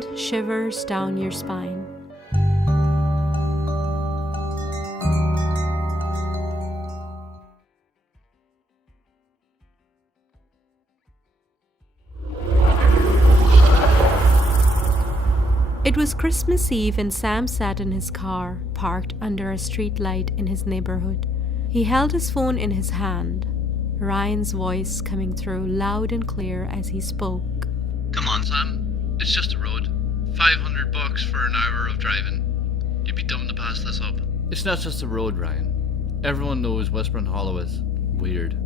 send shivers down your spine. It was Christmas Eve and Sam sat in his car, parked under a street light in his neighborhood. He held his phone in his hand, Ryan's voice coming through loud and clear as he spoke. Come on, Sam. It's just a road. $500 for an hour of driving. You'd be dumb to pass this up. It's not just a road, Ryan. Everyone knows Whispering Hollow is weird.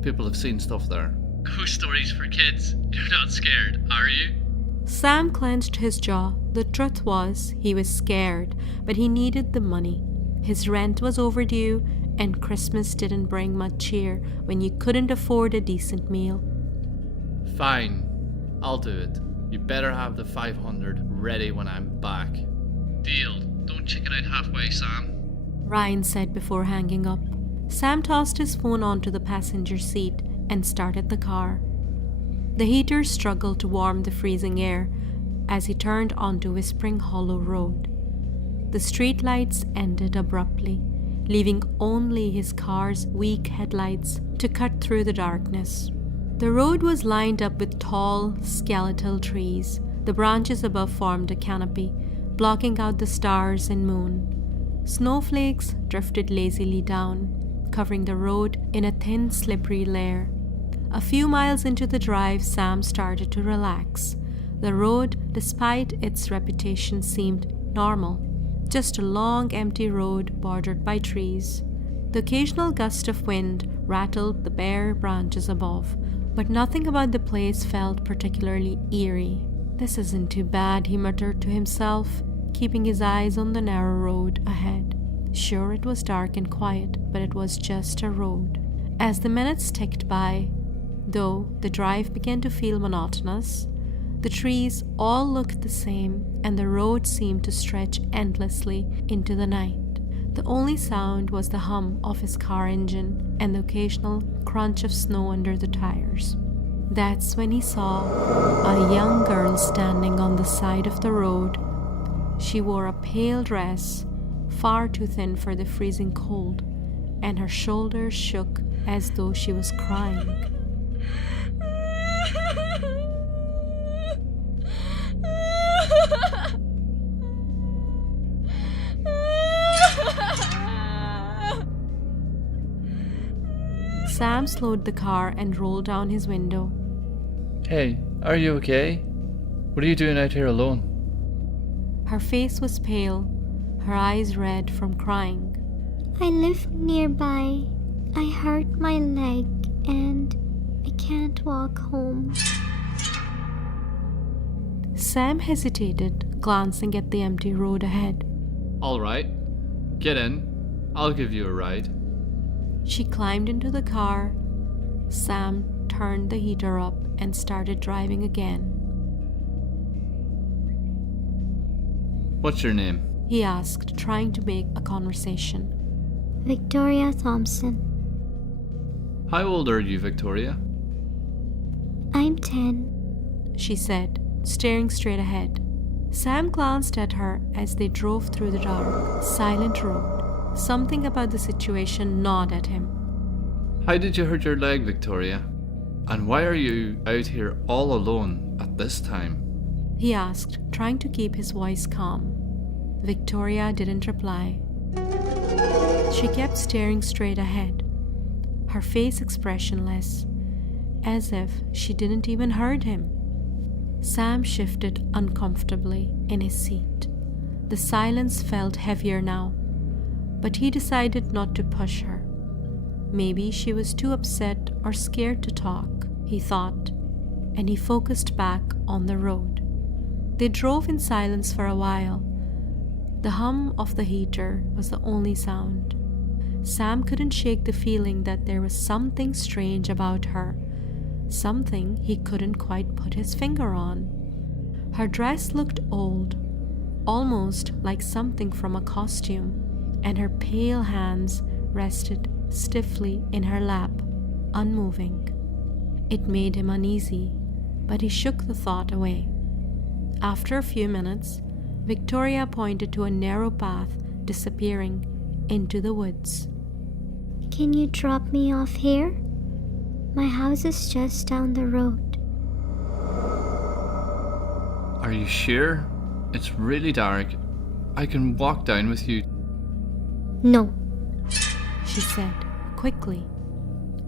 People have seen stuff there. Ghost stories for kids. You're not scared, are you? Sam clenched his jaw. The truth was, he was scared, but he needed the money. His rent was overdue, and Christmas didn't bring much cheer when you couldn't afford a decent meal. Fine, I'll do it. You better have the 500 ready when I'm back. Deal. Don't chicken out halfway, Sam. Ryan said before hanging up. Sam tossed his phone onto the passenger seat and started the car. The heater struggled to warm the freezing air as he turned onto Whispering Hollow Road. The streetlights ended abruptly, leaving only his car's weak headlights to cut through the darkness. The road was lined up with tall, skeletal trees. The branches above formed a canopy, blocking out the stars and moon. Snowflakes drifted lazily down, covering the road in a thin, slippery layer. A few miles into the drive, Sam started to relax. The road, despite its reputation, seemed normal. Just a long, empty road bordered by trees. The occasional gust of wind rattled the bare branches above, but nothing about the place felt particularly eerie. "This isn't too bad," he muttered to himself, keeping his eyes on the narrow road ahead. Sure, it was dark and quiet, but it was just a road. As the minutes ticked by, though the drive began to feel monotonous, the trees all looked the same, and the road seemed to stretch endlessly into the night. The only sound was the hum of his car engine and the occasional crunch of snow under the tires. That's when he saw a young girl standing on the side of the road. She wore a pale dress, far too thin for the freezing cold, and her shoulders shook as though she was crying. Sam slowed the car and rolled down his window. Hey, are you okay? What are you doing out here alone? Her face was pale, her eyes red from crying. I live nearby. I hurt my leg and I can't walk home. Sam hesitated, glancing at the empty road ahead. All right, get in. I'll give you a ride. She climbed into the car. Sam turned the heater up and started driving again. What's your name? He asked, trying to make a conversation. Victoria Thompson. How old are you, Victoria? I'm 10. She said, staring straight ahead. Sam glanced at her as they drove through the dark, silent road. Something about the situation gnawed at him. How did you hurt your leg, Victoria? And why are you out here all alone at this time? He asked, trying to keep his voice calm. Victoria didn't reply. She kept staring straight ahead, her face expressionless, as if she didn't even heard him. Sam shifted uncomfortably in his seat. The silence felt heavier now, but he decided not to push her. Maybe she was too upset or scared to talk, he thought, and he focused back on the road. They drove in silence for a while. The hum of the heater was the only sound. Sam couldn't shake the feeling that there was something strange about her, something he couldn't quite put his finger on. Her dress looked old, almost like something from a costume, and her pale hands rested stiffly in her lap, unmoving. It made him uneasy, but he shook the thought away. After a few minutes, Victoria pointed to a narrow path disappearing into the woods. Can you drop me off here? My house is just down the road. Are you sure? It's really dark. I can walk down with you. No. She said, quickly,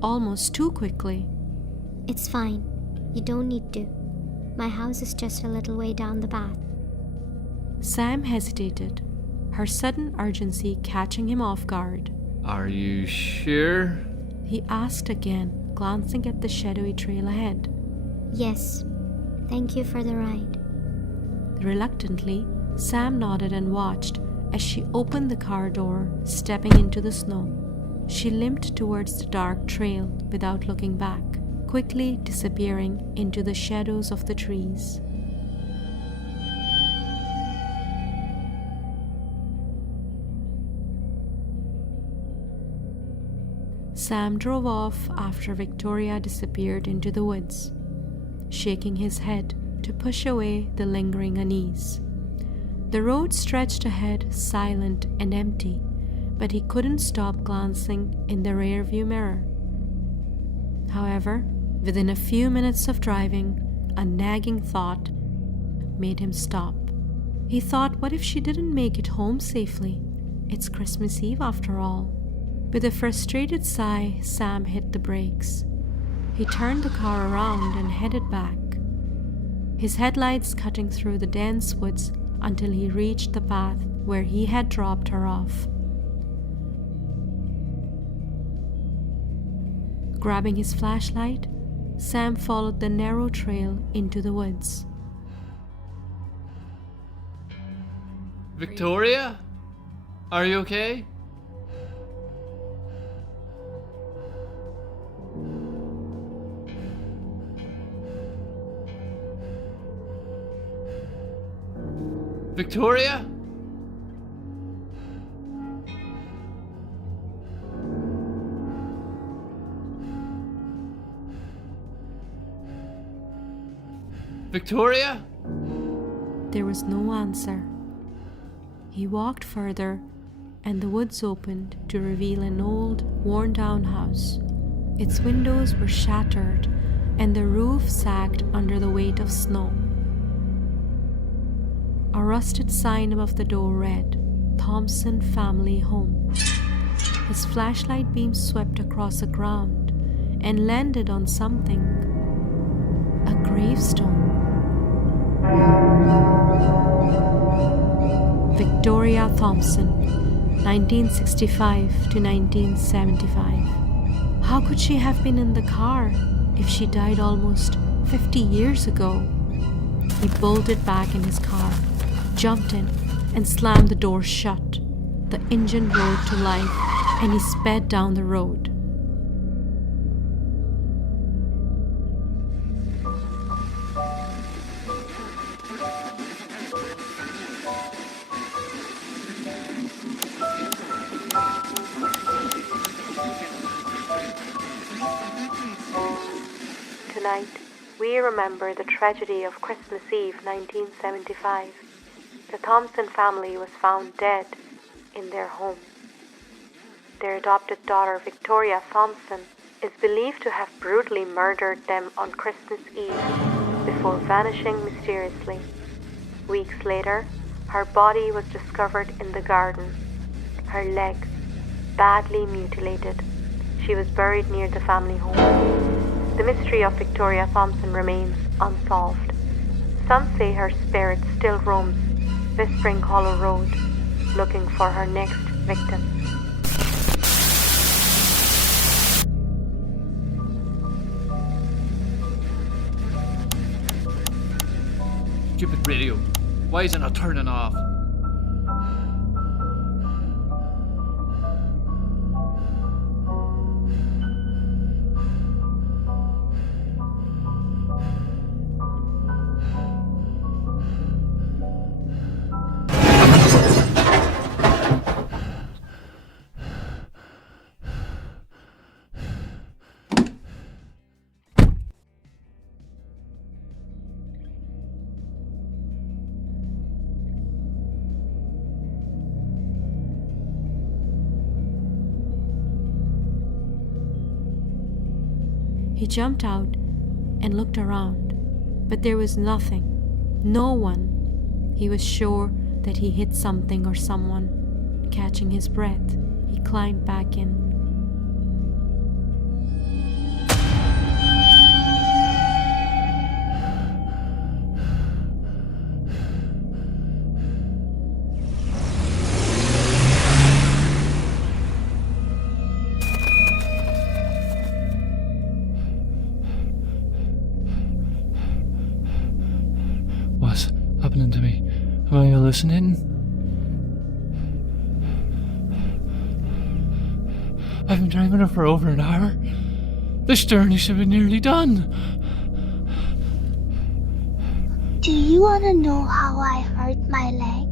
almost too quickly. It's fine. You don't need to. My house is just a little way down the path. Sam hesitated, her sudden urgency catching him off guard. Are you sure? He asked again, glancing at the shadowy trail ahead. Yes. Thank you for the ride. Reluctantly, Sam nodded and watched as she opened the car door, stepping into the snow. She limped towards the dark trail without looking back, quickly disappearing into the shadows of the trees. Sam drove off after Victoria disappeared into the woods, shaking his head to push away the lingering unease. The road stretched ahead, silent and empty, but he couldn't stop glancing in the rearview mirror. However, within a few minutes of driving, a nagging thought made him stop. He thought, what if she didn't make it home safely? It's Christmas Eve after all. With a frustrated sigh, Sam hit the brakes. He turned the car around and headed back, his headlights cutting through the dense woods until he reached the path where he had dropped her off. Grabbing his flashlight, Sam followed the narrow trail into the woods. Victoria? Are you okay? Victoria? Victoria? There was no answer. He walked further, and the woods opened to reveal an old, worn-down house. Its windows were shattered, and the roof sagged under the weight of snow. A rusted sign above the door read, "Thompson Family Home." His flashlight beam swept across the ground and landed on something. A gravestone. Victoria Thompson, 1965 to 1975. How could she have been in the car if she died almost 50 years ago? He bolted back in his car, jumped in, and slammed the door shut. The engine roared to life, and he sped down the road. Tonight, we remember the tragedy of Christmas Eve 1975. The Thompson family was found dead in their home. Their adopted daughter, Victoria Thompson, is believed to have brutally murdered them on Christmas Eve before vanishing mysteriously. Weeks later, her body was discovered in the garden, her leg badly mutilated. She was buried near the family home. The mystery of Victoria Thompson remains unsolved. Some say her spirit still roams Whispering Hollow Road, looking for her next victim. Stupid radio. Why is it not turning off? He jumped out and looked around, but there was nothing, no one. He was sure that he hit something or someone. Catching his breath, he climbed back in. What's happening to me? Am I hallucinating? I've been driving it for over an hour. This journey should be nearly done. Do you want to know how I hurt my leg?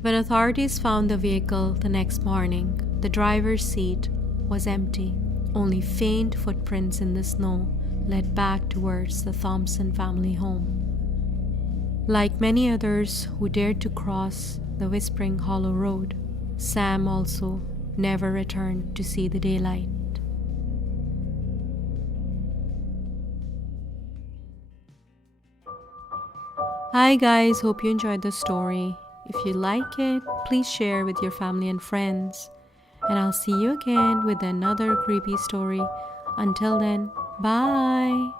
When authorities found the vehicle the next morning, the driver's seat was empty. Only faint footprints in the snow led back towards the Thompson family home. Like many others who dared to cross the Whispering Hollow Road, Sam also never returned to see the daylight. Hi guys, hope you enjoyed the story. If you like it, please share with your family and friends. And I'll see you again with another creepy story. Until then, bye!